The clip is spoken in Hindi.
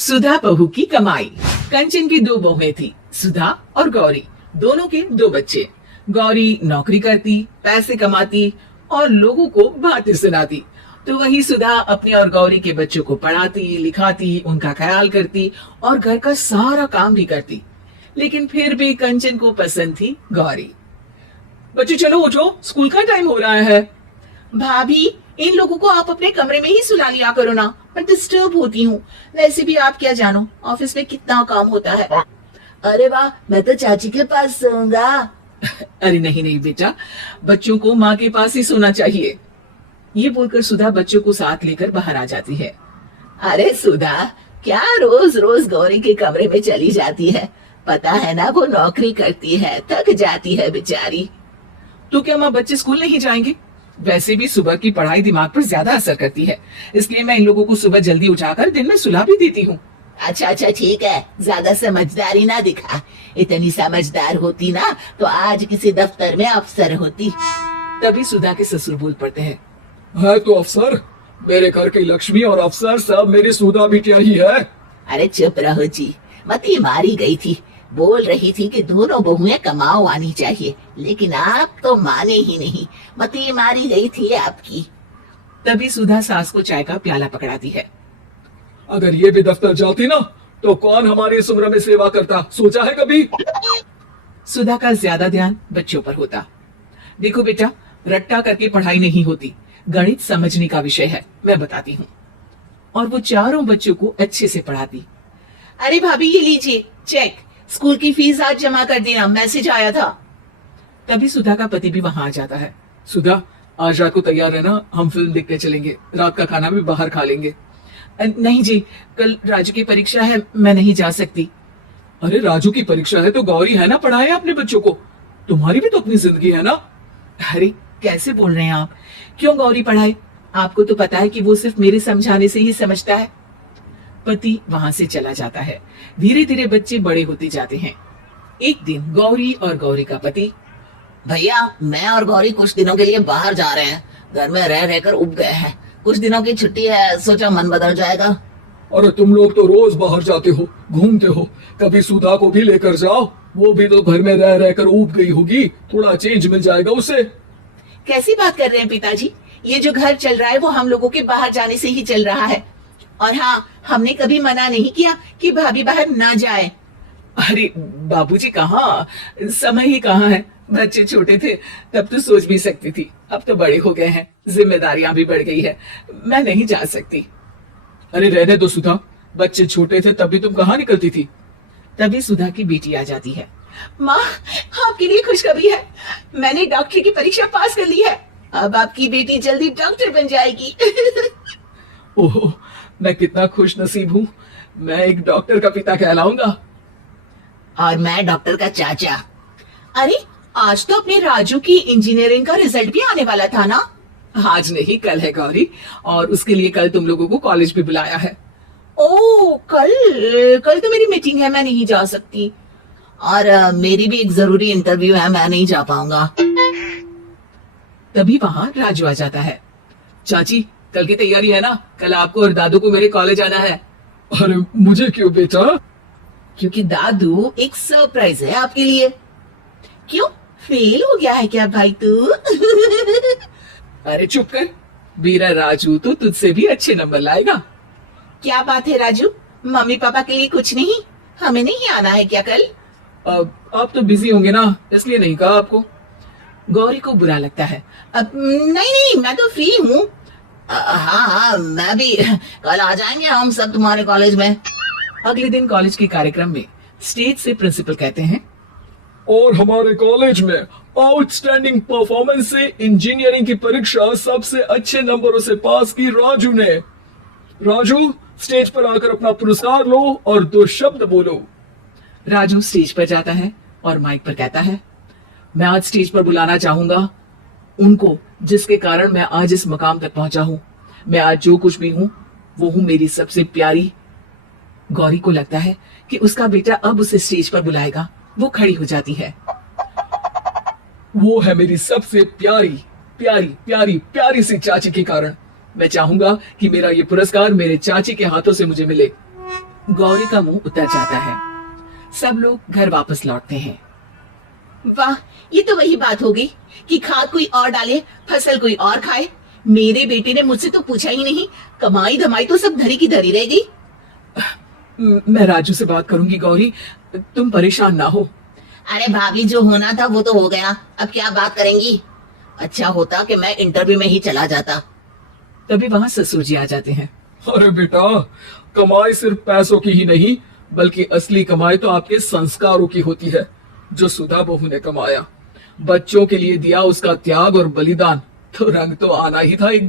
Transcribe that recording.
सुधा बहू की कमाई। कंचन की दो बहुएं थी, सुधा और गौरी। दोनों के दो बच्चे। गौरी नौकरी करती, पैसे कमाती और लोगों को बातें सुनाती, तो वही सुधा अपने और गौरी के बच्चों को पढ़ाती, लिखाती, उनका ख्याल करती और घर का सारा काम भी करती। लेकिन फिर भी कंचन को पसंद थी गौरी। बच्चे चलो उठो, स्कूल का टाइम हो रहा है। भाभी, इन लोगों को आप अपने कमरे में ही सुला लिया करो ना, मैं डिस्टर्ब होती हूँ। वैसे भी आप क्या जानो ऑफिस में कितना काम होता है। अरे वाह, मैं तो चाची के पास सोऊंगा। अरे नहीं नहीं बेटा, बच्चों को माँ के पास ही सोना चाहिए। ये बोलकर सुधा बच्चों को साथ लेकर बाहर आ जाती है। अरे सुधा, क्या रोज रोज गौरी के कमरे में चली जाती है? पता है ना वो नौकरी करती है, थक जाती है बेचारी। तो क्या माँ बच्चे स्कूल नहीं जाएंगे? वैसे भी सुबह की पढ़ाई दिमाग पर ज्यादा असर करती है, इसलिए मैं इन लोगों को सुबह जल्दी उठाकर दिन में सुला भी देती हूँ। अच्छा ठीक है, ज्यादा समझदारी ना दिखा। इतनी समझदार होती ना तो आज किसी दफ्तर में अफसर होती। तभी सुधा के ससुर बोल पड़ते हैं, है तो अफसर, मेरे घर की लक्ष्मी और अफसर सब मेरी सुधा बिटिया ही है। अरे चुप रहो जी, मती मारी गई थी। बोल रही थी कि दोनों बहुएं कमाओ आनी चाहिए, लेकिन आप तो माने ही नहीं। मती मारी गई थी आपकी। तभी सुधा सास को चाय का प्याला पकड़ाती है। अगर ये भी दफ्तर जाती ना तो कौन हमारी इस उम्र में सेवा करता, सोचा है कभी? सुधा का ज्यादा ध्यान बच्चों पर होता। देखो बेटा, रट्टा करके पढ़ाई नहीं होती, गणित समझने का विषय है, मैं बताती हूँ। और वो चारों बच्चों को अच्छे से पढ़ाती। अरे भाभी, ये लीजिए चेक, स्कूल की फीस आज जमा कर देना, मैसेज आया था। तभी सुधा का पति भी वहां आ जाता है। सुधा, आज रात को तैयार है ना, हम फिल्म देखने चलेंगे, रात का खाना भी बाहर खा लेंगे। नहीं जी, कल राजू की परीक्षा है, मैं नहीं जा सकती। अरे राजू की परीक्षा है तो गौरी है ना, पढ़ाए अपने बच्चों को, तुम्हारी भी तो अपनी जिंदगी है ना। अरे कैसे बोल रहे हैं आप, क्यों गौरी पढ़ाए? आपको तो पता है कि वो सिर्फ मेरे समझाने से ही समझता है। पति वहां से चला जाता है। धीरे धीरे बच्चे बड़े होते जाते हैं। एक दिन गौरी और गौरी का पति, भैया मैं और गौरी कुछ दिनों के लिए बाहर जा रहे हैं, घर में रह रहकर उब गए हैं। कुछ दिनों की छुट्टी है, सोचा मन बदल जाएगा। अरे तुम लोग तो रोज बाहर जाते हो, घूमते हो, कभी सुधा को भी लेकर जाओ, वो भी तो घर में रह रहकर ऊब गई होगी, थोड़ा चेंज मिल जाएगा उसे। कैसी बात कर रहे हैं पिताजी, ये जो घर चल रहा है वो हम लोगों के बाहर जाने से ही चल रहा है। और हाँ, हमने कभी मना नहीं किया कि भाभी बाहर ना जाए। अरे बाबूजी कहाँ, समय ही कहाँ है। बच्चे छोटे थे तब तो सोच भी सकती थी, अब तो बड़े हो गए हैं, जिम्मेदारियां भी बढ़ गई है, मैं नहीं जा सकती। अरे रहने दो सुधा, बच्चे छोटे थे तब भी तुम कहाँ निकलती थी। तभी सुधा की बेटी आ जाती है। माँ, आपके लिए खुशखबरी है, मैंने डॉक्टरी की परीक्षा पास कर ली है। अब आपकी बेटी जल्दी डॉक्टर बन जाएगी। ओह, मैं कितना खुश नसीब हूँ, मैं एक डॉक्टर का पिता कहलाऊंगा। और मैं डॉक्टर का चाचा। अरे आज तो अपने राजू की इंजीनियरिंग का रिजल्ट भी आने वाला था ना। आज नहीं कल है गौरी, और उसके लिए कल तुम लोगों को कॉलेज भी बुलाया है। ओ कल तो मेरी मीटिंग है, मैं नहीं जा सकती। और मेरी भी एक जरूरी इंटरव्यू है, मैं नहीं जा पाऊंगा। तभी वहां राजू आ जाता है। चाची, कल की तैयारी है ना, कल आपको और दादू को मेरे कॉलेज आना है। अरे मुझे क्यों बेटा? क्योंकि दादू एक सरप्राइज है आपके लिए। क्यों, फेल हो गया है क्या भाई तू? अरे चुप कर, मेरा राजू तो तुझसे भी अच्छे नंबर लाएगा। क्या बात है राजू, मम्मी पापा के लिए कुछ नहीं? हमें नहीं आना है क्या कल? अब आप तो बिजी होंगे ना, इसलिए नहीं कहा आपको। गौरी को बुरा लगता है। अब नहीं, मैं तो फ्री हूँ। हाँ, मैं भी, कल आ जाएंगे हम सब तुम्हारे कॉलेज में। अगले दिन कॉलेज के कार्यक्रम में स्टेज से प्रिंसिपल कहते हैं, और हमारे कॉलेज में आउटस्टैंडिंग परफॉर्मेंस से इंजीनियरिंग की परीक्षा सबसे अच्छे नंबरों से पास की राजू ने। राजू, स्टेज पर आकर अपना पुरस्कार लो और 2 शब्द बोलो। राजू स्टेज पर जाता है और माइक पर कहता है, मैं आज स्टेज पर बुलाना चाहूंगा उनको जिसके कारण मैं आज इस मकाम तक पहुंचा हूं। मैं आज जो कुछ भी हूं वो हूं मेरी सबसे प्यारी। गौरी को लगता है कि उसका बेटा अब उसे स्टेज पर बुलाएगा। वो खड़ी हो जाती है। वो है मेरी सबसे प्यारी प्यारी प्यारी प्यारी सी चाची के कारण। मैं चाहूंगा कि मेरा ये पुरस्कार मेरे चाची के हाथों से मुझे मिले। गौरी का मुंह उतर जाता है। सब लोग घर वापस लौटते हैं। वाह, ये तो वही बात होगी कि खाद कोई और डाले, फसल कोई और खाए। मेरे बेटे ने मुझसे तो पूछा ही नहीं, कमाई धमाई तो सब धरी की धरी रह गई। मैं राजू से बात करूंगी गौरी, तुम परेशान ना हो। अरे भाभी, जो होना था वो तो हो गया, अब क्या बात करेंगी। अच्छा होता कि मैं इंटरव्यू में ही चला जाता। तभी वहां ससुर जी आ जाते हैं। अरे बेटा, कमाई सिर्फ पैसों की ही नहीं बल्कि असली कमाई तो आपके संस्कारों की होती है, जो सुधा बहू ने कमाया। बच्चों के लिए दिया उसका त्याग और बलिदान, तो रंग तो आना ही था एक दिन।